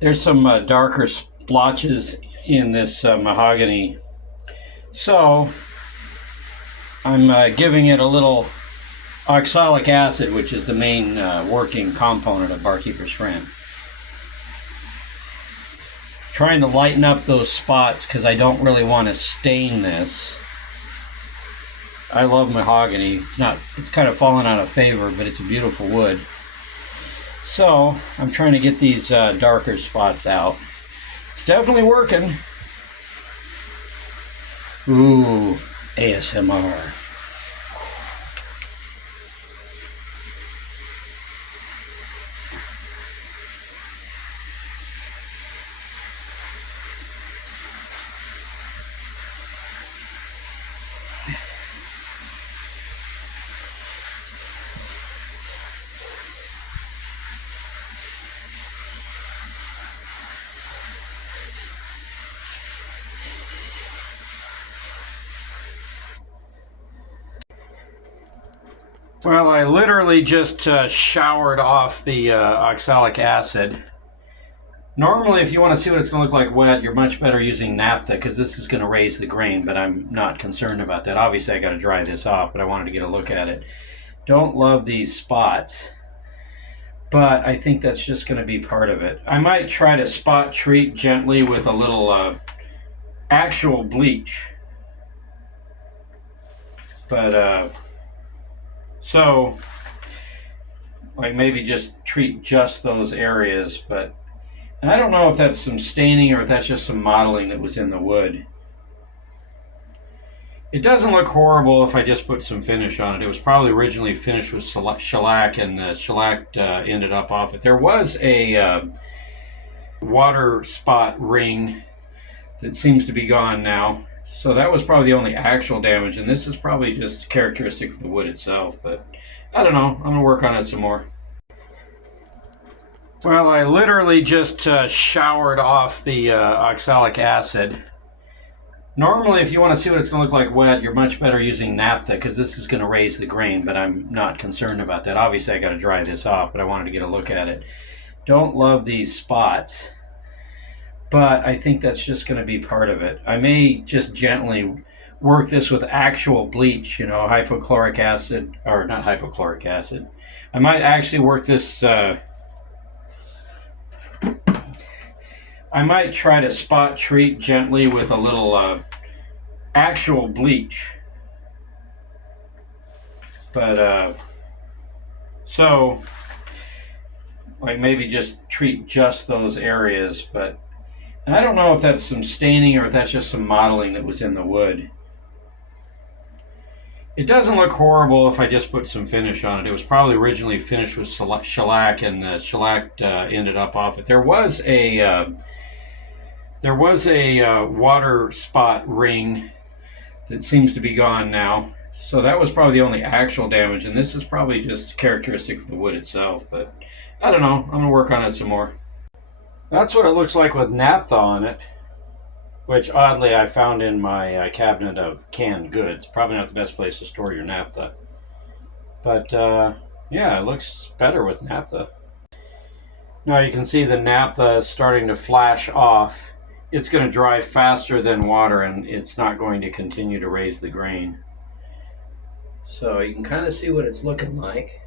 There's some darker splotches in this mahogany, so I'm giving it a little oxalic acid, which is the main working component of Barkeeper's Friend. Trying to lighten up those spots because I don't really want to stain this. I love mahogany. It's kind of fallen out of favor, but it's a beautiful wood. So I'm trying to get these darker spots out. It's definitely working. Ooh, ASMR. Well, I literally just showered off the oxalic acid. Normally, if you want to see what it's going to look like wet, you're much better using naphtha because this is going to raise the grain, but I'm not concerned about that. Obviously, I got to dry this off, but I wanted to get a look at it. Don't love these spots, but I think that's just going to be part of it. I might try to spot treat gently with a little actual bleach, but so, like maybe just treat just those areas, but and I don't know if that's some staining or if that's just some modeling that was in the wood. It doesn't look horrible if I just put some finish on it. It was probably originally finished with shellac, and the shellac ended up off it. There was a water spot ring that seems to be gone now. So that was probably the only actual damage, and this is probably just characteristic of the wood itself, but I don't know. I'm going to work on it some more. Well, I literally just showered off the oxalic acid. Normally, if you want to see what it's going to look like wet, you're much better using naphtha because this is going to raise the grain, but I'm not concerned about that. Obviously, I got to dry this off, but I wanted to get a look at it. Don't love these spots, but I think that's just going to be part of it. I may just gently work this with actual bleach, hypochloric acid, or not hypochloric acid. I might actually work this, I might try to spot treat gently with a little actual bleach. But, so, like maybe just treat just those areas, but and I don't know if that's some staining or if that's just some modeling that was in the wood. It doesn't look horrible if I just put some finish on it. It was probably originally finished with shellac, and the shellac ended up off it. There was a water spot ring that seems to be gone now. So that was probably the only actual damage, and this is probably just characteristic of the wood itself, but I don't know. I'm going to work on it some more. That's what it looks like with naphtha on it, which oddly I found in my cabinet of canned goods. Probably not the best place to store your naphtha. But yeah, it looks better with naphtha. Now you can see the naphtha is starting to flash off. It's going to dry faster than water, and it's not going to continue to raise the grain. So you can kind of see what it's looking like.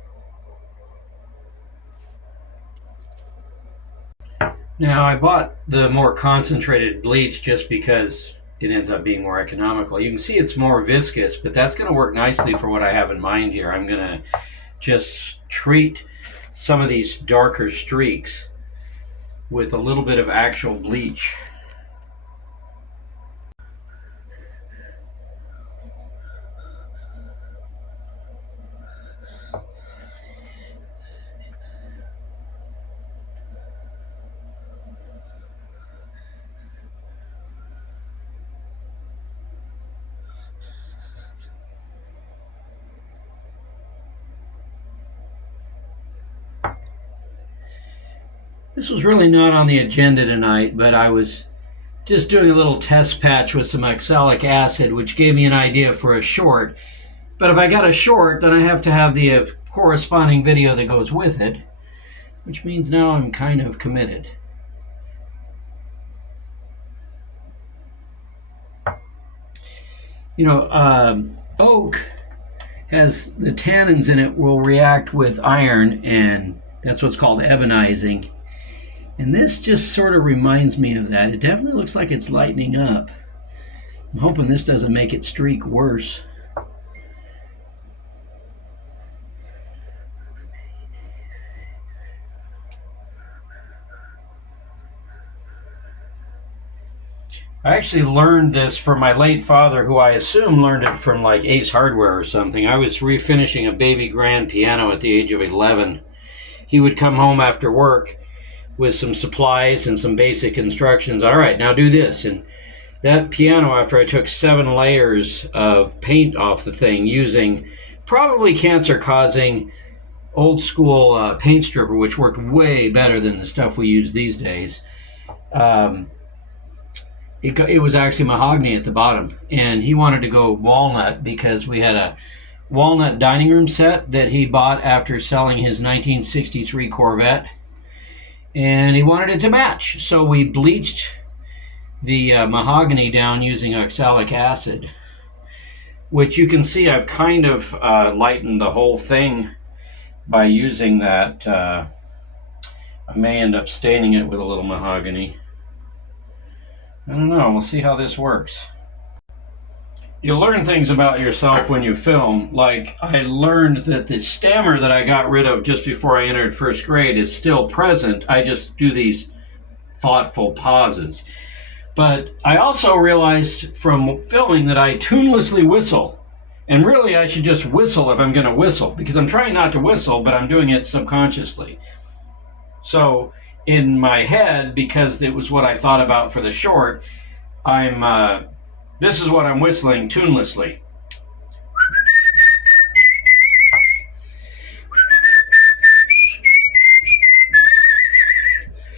Now, I bought the more concentrated bleach just because it ends up being more economical. You can see it's more viscous, but that's going to work nicely for what I have in mind here. I'm going to just treat some of these darker streaks with a little bit of actual bleach. This was really not on the agenda tonight, but I was just doing a little test patch with some oxalic acid, which gave me an idea for a short. But if I got a short, then I have to have the corresponding video that goes with it, which means now I'm kind of committed. You know, oak has the tannins in it will react with iron, and that's what's called ebonizing. And this just sort of reminds me of that. It definitely looks like it's lightening up. I'm hoping this doesn't make it streak worse. I actually learned this from my late father, who I assume learned it from like Ace Hardware or something. I was refinishing a baby grand piano at the age of 11. He would come home after work with some supplies and some basic instructions. All right, now do this. And that piano, after I took 7 layers of paint off the thing using probably cancer-causing old school paint stripper, which worked way better than the stuff we use these days, it was actually mahogany at the bottom. And he wanted to go walnut because we had a walnut dining room set that he bought after selling his 1963 Corvette. And he wanted it to match. So we bleached the mahogany down using oxalic acid, which you can see I've kind of lightened the whole thing by using that. I may end up staining it with a little mahogany. I don't know. We'll see how this works. You learn things about yourself when you film. Like, I learned that the stammer that I got rid of just before I entered first grade is still present. I just do these thoughtful pauses. But I also realized from filming that I tunelessly whistle. And really, I should just whistle if I'm going to whistle, because I'm trying not to whistle, but I'm doing it subconsciously. So in my head, because it was what I thought about for the short, this is what I'm whistling tunelessly.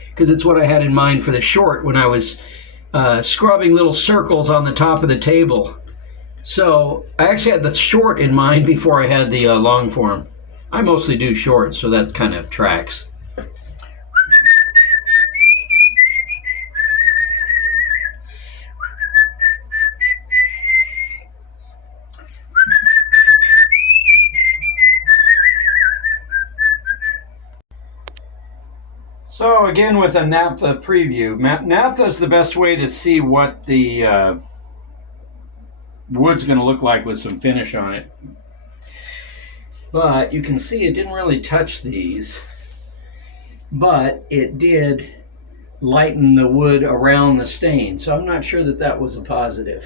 Because it's what I had in mind for the short when I was scrubbing little circles on the top of the table. So I actually had the short in mind before I had the long form. I mostly do shorts, so that kind of tracks. So again with a naphtha preview. Naphtha is the best way to see what the wood's going to look like with some finish on it. But you can see it didn't really touch these, but it did lighten the wood around the stain. So I'm not sure that that was a positive.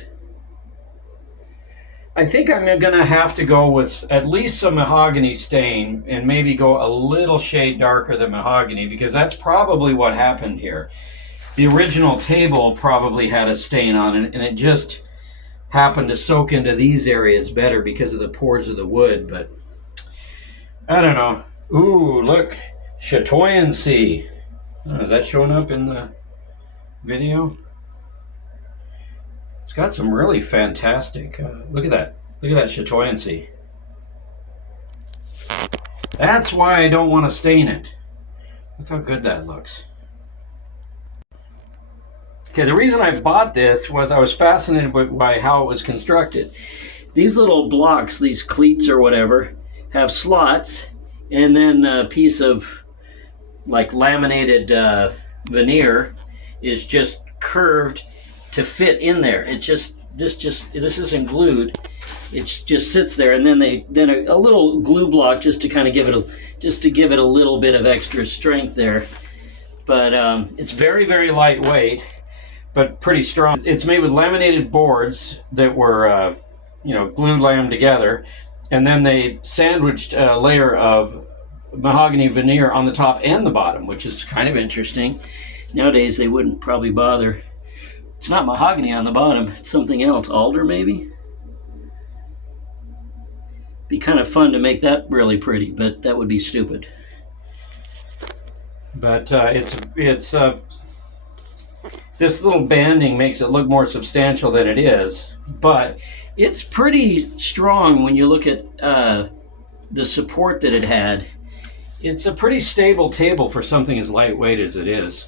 I think I'm going to have to go with at least some mahogany stain and maybe go a little shade darker than mahogany, because that's probably what happened here. The original table probably had a stain on it, and it just happened to soak into these areas better because of the pores of the wood. But I don't know. Ooh, look, chatoyancy. Oh, is that showing up in the video? It's got some really fantastic, look at that. Look at that chatoyancy. That's why I don't want to stain it. Look how good that looks. Okay, the reason I bought this was I was fascinated by how it was constructed. These little blocks, these cleats or whatever, have slots, and then a piece of like laminated veneer is just curved to fit in there. This isn't glued. It just sits there, and then a little glue block just to kind of give it a little bit of extra strength there. But it's very, very lightweight, but pretty strong. It's made with laminated boards that were glue lammed together, and then they sandwiched a layer of mahogany veneer on the top and the bottom, which is kind of interesting. Nowadays they wouldn't probably bother. It's not mahogany on the bottom, it's something else. Alder, maybe? Be kind of fun to make that really pretty, but that would be stupid. But this little banding makes it look more substantial than it is, but it's pretty strong when you look at the support that it had. It's a pretty stable table for something as lightweight as it is.